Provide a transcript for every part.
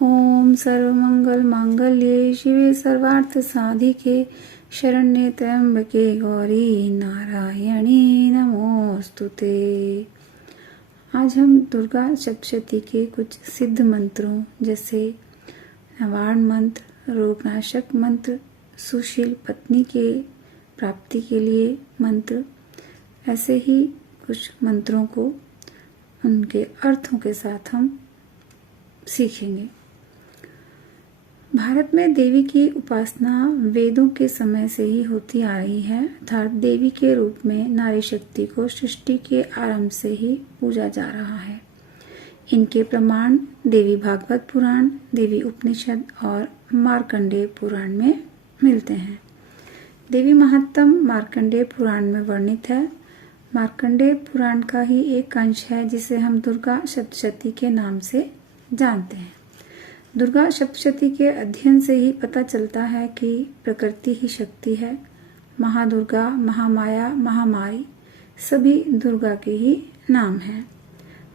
ओम सर्वमंगल मांगल्ये शिवे सर्वार्थ साधिके शरण्ये त्र्यंबके गौरी नारायणी नमोस्तुते। आज हम दुर्गा सप्तशती के कुछ सिद्ध मंत्रों जैसे नवार्ण मंत्र, रोगनाशक मंत्र, सुशील पत्नी के प्राप्ति के लिए मंत्र, ऐसे ही कुछ मंत्रों को उनके अर्थों के साथ हम सीखेंगे। भारत में देवी की उपासना वेदों के समय से ही होती आ रही है, अर्थात देवी के रूप में नारी शक्ति को सृष्टि के आरंभ से ही पूजा जा रहा है। इनके प्रमाण देवी भागवत पुराण, देवी उपनिषद और मार्कंडेय पुराण में मिलते हैं। देवी महात्म्य मार्कंडेय पुराण में वर्णित है। मार्कंडेय पुराण का ही एक अंश है जिसे हम दुर्गा सप्तशती के नाम से जानते हैं। दुर्गा सप्तशती के अध्ययन से ही पता चलता है कि प्रकृति ही शक्ति है। महादुर्गा, महामाया, महामारी सभी दुर्गा के ही नाम हैं।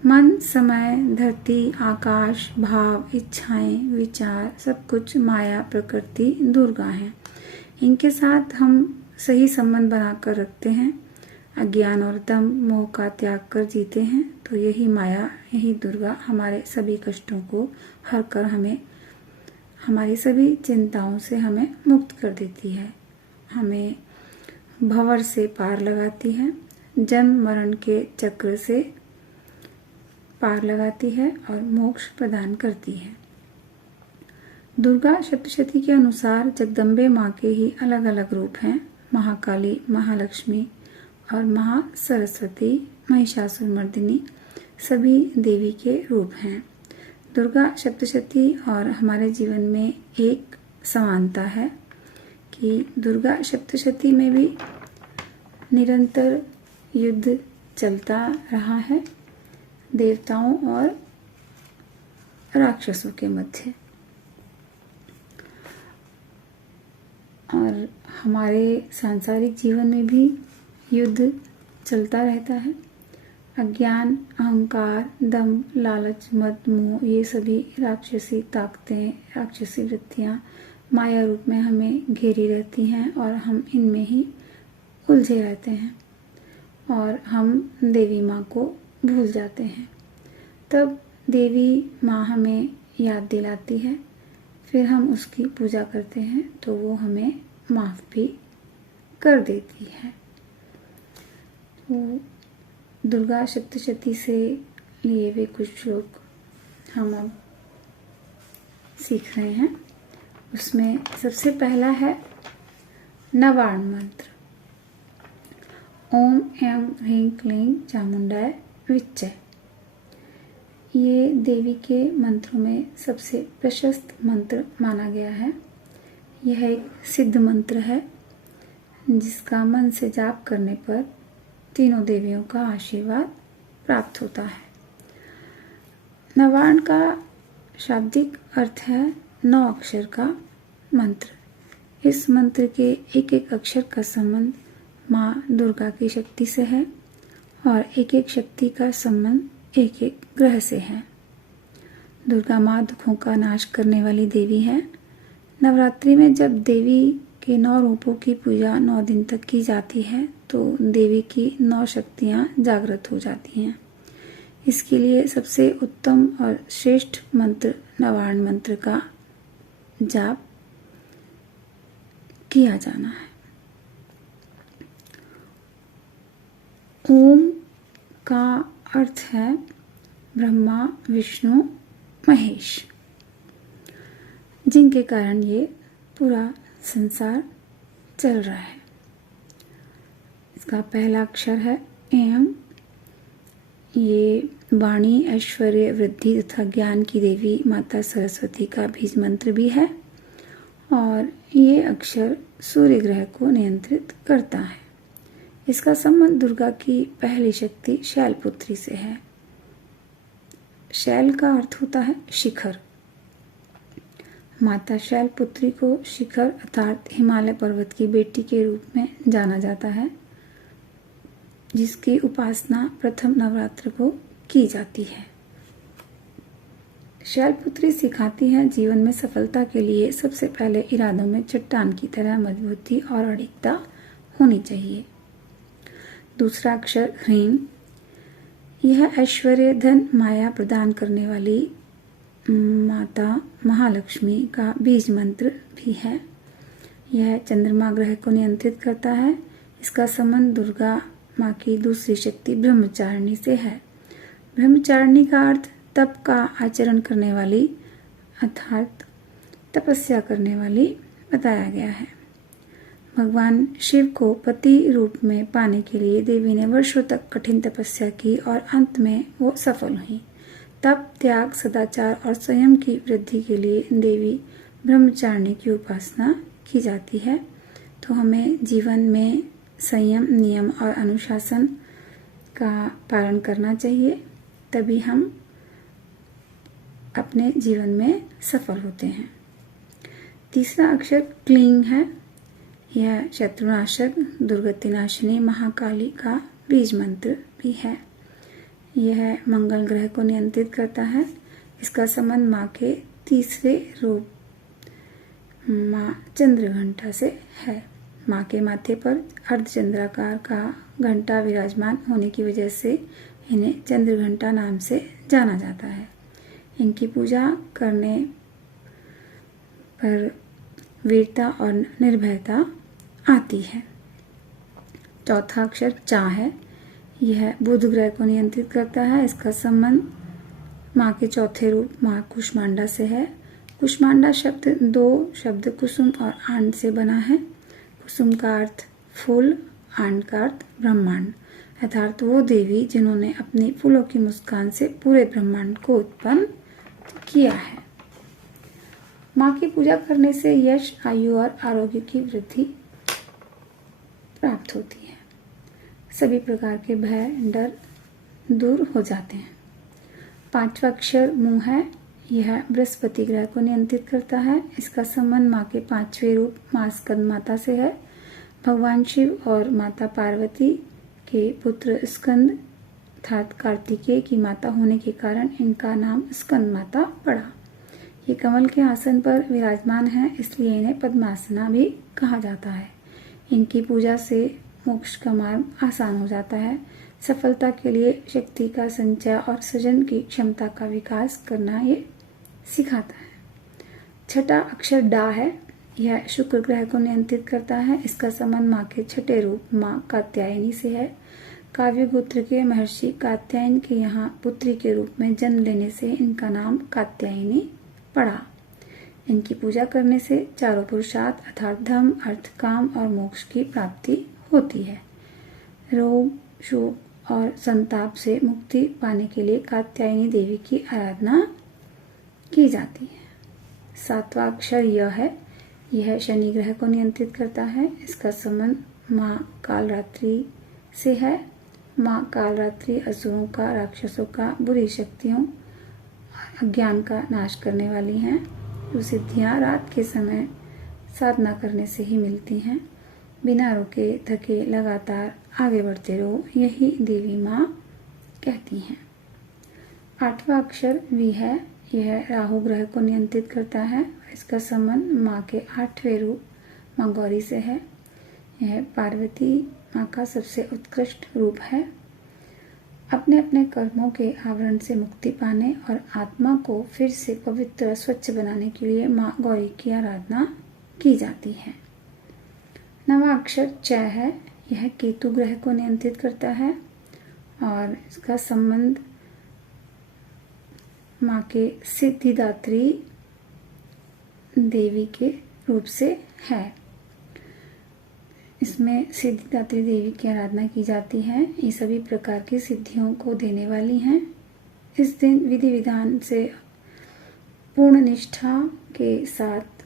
मन, समय, धरती, आकाश, भाव, इच्छाएं, विचार सब कुछ माया प्रकृति दुर्गा है। इनके साथ हम सही संबंध बनाकर रखते हैं, अज्ञान और दम मोह का त्याग कर जीते हैं, तो यही माया, यही दुर्गा हमारे सभी कष्टों को हर कर हमें हमारी सभी चिंताओं से हमें मुक्त कर देती है, हमें भंवर से पार लगाती है, जन्म मरण के चक्र से पार लगाती है और मोक्ष प्रदान करती है। दुर्गा सप्तशती के अनुसार जगदम्बे माँ के ही अलग अलग रूप हैं। महाकाली, महालक्ष्मी और महासरस्वती, महिषासुरमर्दिनी सभी देवी के रूप हैं। दुर्गा सप्तशती और हमारे जीवन में एक समानता है कि दुर्गा सप्तशती में भी निरंतर युद्ध चलता रहा है देवताओं और राक्षसों के मध्य, और हमारे सांसारिक जीवन में भी युद्ध चलता रहता है। अज्ञान, अहंकार, दम, लालच, मद, मोह ये सभी राक्षसी ताकतें, राक्षसी वृत्तियां माया रूप में हमें घेरी रहती हैं और हम इनमें ही उलझे रहते हैं और हम देवी माँ को भूल जाते हैं। तब देवी माँ हमें याद दिलाती है, फिर हम उसकी पूजा करते हैं तो वो हमें माफ़ भी कर देती है। तो दुर्गा सप्तशती से लिए हुए कुछ श्लोक हम अब सीख रहे हैं। उसमें सबसे पहला है नवार्ण मंत्र। ओम ऐं ह्रीं क्लीं चामुंडाय विच्चे। ये देवी के मंत्रों में सबसे प्रशस्त मंत्र माना गया है। यह एक सिद्ध मंत्र है जिसका मन से जाप करने पर तीनों देवियों का आशीर्वाद प्राप्त होता है। नवार्ण का शाब्दिक अर्थ है 9 अक्षर का मंत्र। इस मंत्र के एक एक अक्षर का संबंध माँ दुर्गा की शक्ति से है और एक एक शक्ति का संबंध एक एक ग्रह से है। दुर्गा माँ दुखों का नाश करने वाली देवी है। नवरात्रि में जब देवी के 9 रूपों की पूजा 9 दिन तक की जाती है तो देवी की 9 शक्तियाँ जागृत हो जाती हैं। इसके लिए सबसे उत्तम और श्रेष्ठ मंत्र नवार्ण मंत्र का जाप किया जाना है। ओम का अर्थ है ब्रह्मा, विष्णु, महेश, जिनके कारण ये पूरा संसार चल रहा है। इसका पहला अक्षर है एम। ये वाणी, ऐश्वर्य, वृद्धि तथा ज्ञान की देवी माता सरस्वती का बीज मंत्र भी है और ये अक्षर सूर्य ग्रह को नियंत्रित करता है। इसका संबंध दुर्गा की पहली शक्ति शैलपुत्री से है। शैल का अर्थ होता है शिखर। माता शैलपुत्री को शिखर अर्थात हिमालय पर्वत की बेटी के रूप में जाना जाता है, जिसकी उपासना प्रथम नवरात्र को की जाती है। शैलपुत्री सिखाती है जीवन में सफलता के लिए सबसे पहले इरादों में चट्टान की तरह मजबूती और अडिगता होनी चाहिए। दूसरा अक्षर ह्रीं। यह ऐश्वर्य, धन, माया प्रदान करने वाली माता महालक्ष्मी का बीज मंत्र भी है। यह चंद्रमा ग्रह को नियंत्रित करता है। इसका संबंध दुर्गा माँ की दूसरी शक्ति ब्रह्मचारिणी से है। ब्रह्मचारिणी का अर्थ तप का आचरण करने वाली अर्थात तपस्या करने वाली बताया गया है। भगवान शिव को पति रूप में पाने के लिए देवी ने वर्षों तक कठिन तपस्या की और अंत में वो सफल हुई। तप, त्याग, सदाचार और संयम की वृद्धि के लिए देवी ब्रह्मचारिणी की उपासना की जाती है। तो हमें जीवन में संयम, नियम और अनुशासन का पालन करना चाहिए, तभी हम अपने जीवन में सफल होते हैं। तीसरा अक्षर क्लीं है। यह शत्रुनाशक, दुर्गतिनाशिनी महाकाली का बीज मंत्र भी है। यह मंगल ग्रह को नियंत्रित करता है। इसका संबंध माँ के तीसरे रूप माँ चंद्रघंटा से है। माँ के माथे पर अर्धचंद्राकार का घंटा विराजमान होने की वजह से इन्हें चंद्रघंटा नाम से जाना जाता है। इनकी पूजा करने पर वीरता और निर्भयता आती है। चौथा अक्षर चा है। यह बुध ग्रह को नियंत्रित करता है। इसका संबंध माँ के चौथे रूप माँ कुष्मांडा से है। कुष्मांडा शब्द दो शब्द कुसुम और आंड से बना है। कुसुम का अर्थ फूल, आंड का अर्थ ब्रह्मांड, अर्थात वो देवी जिन्होंने अपनी फूलों की मुस्कान से पूरे ब्रह्मांड को उत्पन्न किया है। माँ की पूजा करने से यश, आयु और आरोग्य की वृद्धि प्राप्त होती है। सभी प्रकार के भय, डर दूर हो जाते हैं। पांचवा अक्षर मु है। यह बृहस्पति ग्रह को नियंत्रित करता है। इसका संबंध माँ के पांचवें रूप माँ स्कंद माता से है। भगवान शिव और माता पार्वती के पुत्र स्कंद अर्थात कार्तिकेय की माता होने के कारण इनका नाम स्कंद माता पड़ा। ये कमल के आसन पर विराजमान है, इसलिए इन्हें पद्मासना भी कहा जाता है। इनकी पूजा से मोक्ष का मार्ग आसान हो जाता है। सफलता के लिए शक्ति का संचय और सृजन की क्षमता का विकास करना ये सिखाता है। छठा अक्षर डा है। यह शुक्र ग्रह को नियंत्रित करता है। इसका संबंध माँ के छठे रूप माँ कात्यायनी से है। काव्य गोत्र के महर्षि कात्यायन के यहाँ पुत्री के रूप में जन्म लेने से इनका नाम कात्यायनी पड़ा। इनकी पूजा करने से चारों पुरुषार्थ अर्थात धर्म, अर्थ, काम और मोक्ष की प्राप्ति होती है। रोग, शोक और संताप से मुक्ति पाने के लिए कात्यायनी देवी की आराधना की जाती है। सातवां अक्षर य है। यह शनि ग्रह को नियंत्रित करता है। इसका संबंध माँ कालरात्रि से है। माँ कालरात्रि असुरों का, राक्षसों का, बुरी शक्तियों, अज्ञान का नाश करने वाली हैं। जो सिद्धियाँ रात के समय साधना करने से ही मिलती हैं। बिना रुके थके लगातार आगे बढ़ते रहो, यही देवी माँ कहती हैं। आठवां अक्षर वी है। यह राहु ग्रह को नियंत्रित करता है। इसका संबंध माँ के आठवें रूप माँ गौरी से है। यह पार्वती माँ का सबसे उत्कृष्ट रूप है। अपने अपने कर्मों के आवरण से मुक्ति पाने और आत्मा को फिर से पवित्र स्वच्छ बनाने के लिए माँ गौरी की आराधना की जाती है। नवा अक्षर च है। यह केतु ग्रह को नियंत्रित करता है और इसका संबंध माँ के सिद्धिदात्री देवी के रूप से है। इसमें सिद्धिदात्री देवी की आराधना की जाती है। ये सभी प्रकार की सिद्धियों को देने वाली हैं। इस दिन विधि विधान से पूर्ण निष्ठा के साथ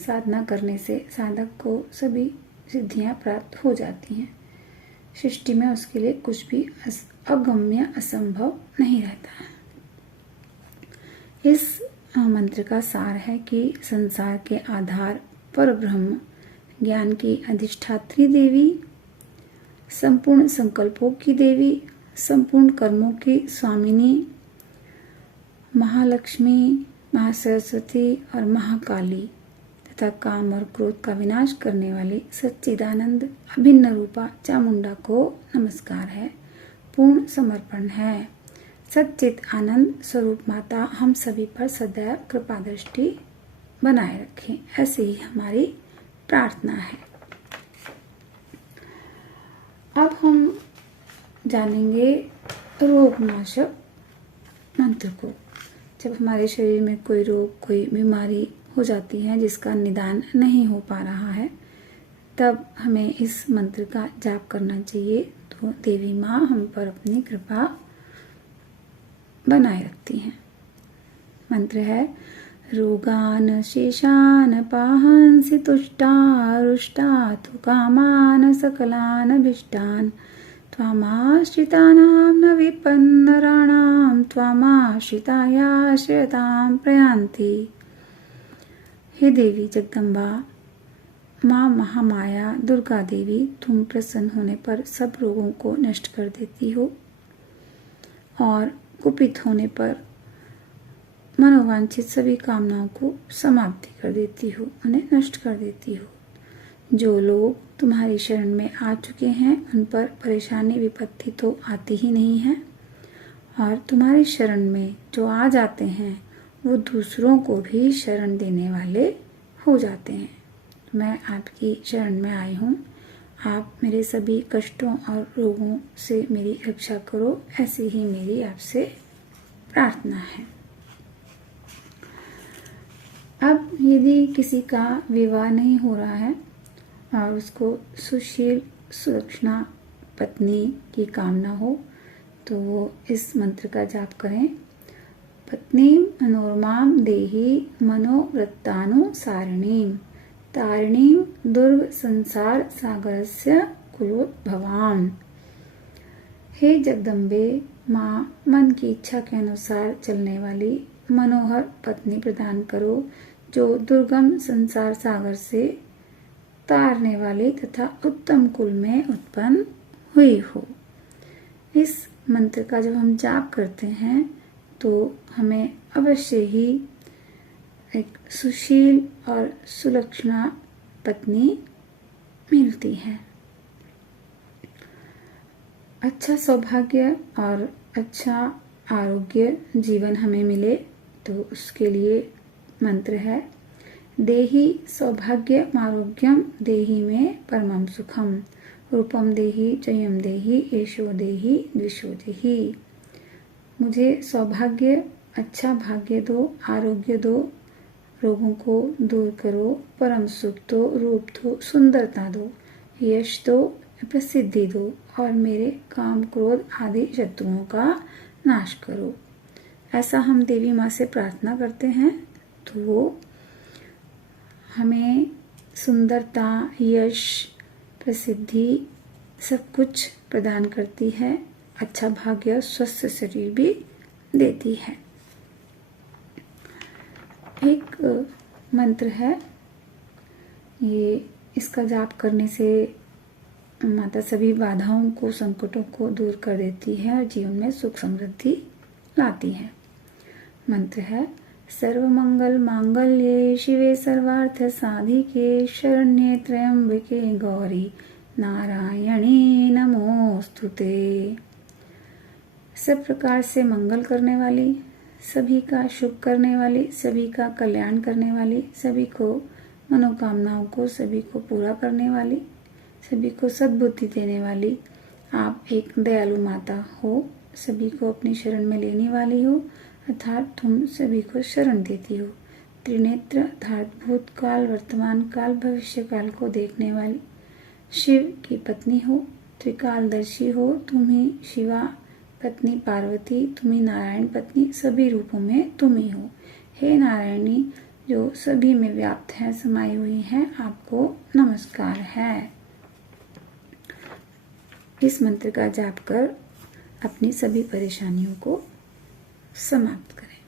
साधना करने से साधक को सभी सिद्धियां प्राप्त हो जाती हैं। सृष्टि में उसके लिए कुछ भी अगम्य, असंभव नहीं रहता है। इस मंत्र का सार है कि संसार के आधार पर ब्रह्म, ज्ञान की अधिष्ठात्री देवी, संपूर्ण संकल्पों की देवी, संपूर्ण कर्मों की स्वामिनी महालक्ष्मी, महासरस्वती और महाकाली तथा काम और क्रोध का विनाश करने वाली सच्चिदानंद अभिन्न रूपा चामुंडा को नमस्कार है, पूर्ण समर्पण है। सच्चित आनंद स्वरूप माता हम सभी पर सदैव कृपा दृष्टि बनाए रखें, ऐसी ही हमारी प्रार्थना है। अब हम जानेंगे रोगनाशक मंत्र को। जब हमारे शरीर में कोई रोग, कोई बीमारी हो जाती है जिसका निदान नहीं हो पा रहा है, तब हमें इस मंत्र का जाप करना चाहिए। तो देवी माँ हम पर अपनी कृपा बनाए रखती हैं। मंत्र है रोगान शेषान पाहंसि तुष्टा रुष्टा तु कामान सकलान अभीष्टान त्वामाश्रितानां न विपन्नराणां त्वामाश्रितायाश्रयतां प्रयान्ति। हे देवी जगदम्बा, माँ महामाया दुर्गा देवी, तुम प्रसन्न होने पर सब रोगों को नष्ट कर देती हो और कुपित होने पर मनोवांछित सभी कामनाओं को समाप्ति कर देती हो, उन्हें नष्ट कर देती हो। जो लोग तुम्हारी शरण में आ चुके हैं उन पर परेशानी विपत्ति तो आती ही नहीं है, और तुम्हारी शरण में जो आ जाते हैं वो दूसरों को भी शरण देने वाले हो जाते हैं। मैं आपकी शरण में आई हूँ, आप मेरे सभी कष्टों और रोगों से मेरी रक्षा करो, ऐसी ही मेरी आपसे प्रार्थना है। अब यदि किसी का विवाह नहीं हो रहा है और उसको सुशील सुलक्षणा पत्नी की कामना हो, तो वो इस मंत्र का जाप करें। पत्नीं मनोरमां देहि मनोवृत्तानुसारिणीं तारिणीं दुर्ग संसार सागरस्य कुलोद्भवाम्। हे जगदम्बे माँ, मन की इच्छा के अनुसार चलने वाली मनोहर पत्नी प्रदान करो, जो दुर्गम संसार सागर से तारने वाली तथा उत्तम कुल में उत्पन्न हुई हो। इस मंत्र का जब हम जाप करते हैं तो हमें अवश्य ही एक सुशील और सुलक्षणा पत्नी मिलती है। अच्छा सौभाग्य और अच्छा आरोग्य जीवन हमें मिले तो उसके लिए मंत्र है देहि सौभाग्य आरोग्यम देहि में परमं सुखम रूपम देहि जयम देहि यशो देहि द्विषो देहि। मुझे सौभाग्य, अच्छा भाग्य दो, आरोग्य दो, रोगों को दूर करो, परम सुख दो, रूप दो, सुंदरता दो, यश दो, प्रसिद्धि दो और मेरे काम क्रोध आदि शत्रुओं का नाश करो। ऐसा हम देवी माँ से प्रार्थना करते हैं तो वो हमें सुंदरता, यश, प्रसिद्धि सब कुछ प्रदान करती है, अच्छा भाग्य, स्वस्थ शरीर भी देती है। एक मंत्र है, ये इसका जाप करने से माता सभी बाधाओं को, संकटों को दूर कर देती है और जीवन में सुख समृद्धि लाती है। मंत्र है सर्वमंगल मांगल्ये शिवे सर्वार्थ साधिके शरण्ये त्र्यंबके गौरी नारायणी नमोस्तुते। सब प्रकार से मंगल करने वाली, सभी का शुभ करने वाली, सभी का कल्याण करने वाली, सभी को मनोकामनाओं को सभी को पूरा करने वाली, सभी को सद्बुद्धि देने वाली आप एक दयालु माता हो, सभी को अपनी शरण में लेने वाली हो, अर्थात तुम सभी को शरण देती हो। त्रिनेत्र अर्थात भूतकाल, वर्तमान काल, भविष्य काल को देखने वाली, शिव की पत्नी हो, त्रिकालदर्शी हो, तुम ही शिवा पत्नी पार्वती, तुम ही नारायण पत्नी, सभी रूपों में तुम ही हो। हे नारायणी जो सभी में व्याप्त है, समाई हुई है, आपको नमस्कार है। इस मंत्र का जाप कर अपनी सभी परेशानियों को समाप्त करें।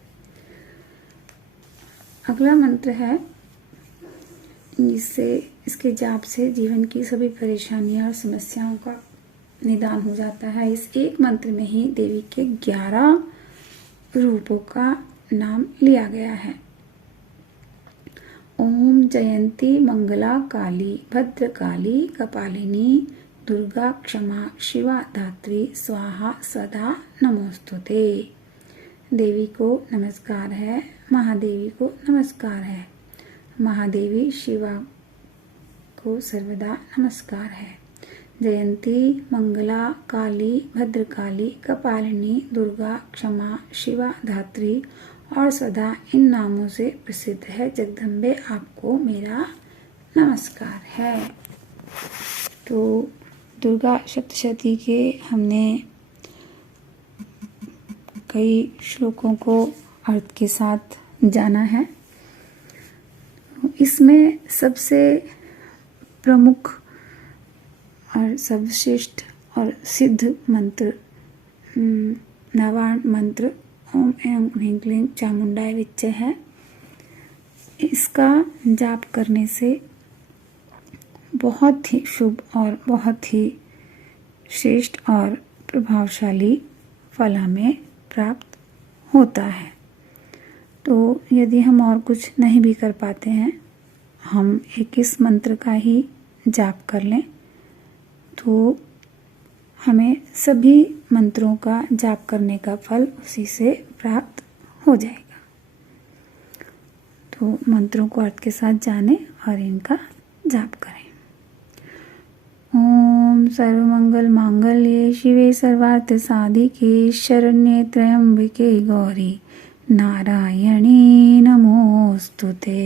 अगला मंत्र है, जिससे इसके जाप से जीवन की सभी परेशानियां और समस्याओं का निदान हो जाता है। इस एक मंत्र में ही देवी के 11 रूपों का नाम लिया गया है। ओम जयंती मंगला काली भद्रकाली कपालिनी दुर्गा क्षमा शिवा धात्री स्वाहा सदा नमोस्तुते। देवी को नमस्कार है, महादेवी को नमस्कार है, महादेवी शिवा को सर्वदा नमस्कार है। जयंती मंगला काली भद्रकाली कपालिनी दुर्गा क्षमा शिवा धात्री और सदा इन नामों से प्रसिद्ध है जगदम्बे, आपको मेरा नमस्कार है। तो दुर्गा सप्तशती के हमने कई श्लोकों को अर्थ के साथ जाना है। इसमें सबसे प्रमुख और सर्वश्रेष्ठ और सिद्ध मंत्र नवाण मंत्र ओम ऐं ह्रीं क्लीं चामुंडाय विच्चे है। इसका जाप करने से बहुत ही शुभ और बहुत ही श्रेष्ठ और प्रभावशाली फल हमें प्राप्त होता है। तो यदि हम और कुछ नहीं भी कर पाते हैं, हम इस मंत्र का ही जाप कर लें तो हमें सभी मंत्रों का जाप करने का फल उसी से प्राप्त हो जाएगा। तो मंत्रों को अर्थ के साथ जानें और इनका जाप करें। ओम सर्वमंगल मांगल्ये शिवे सर्वार्थ साधिके शरण्ये त्र्यंबके गौरी नारायणी नमोस्तुते।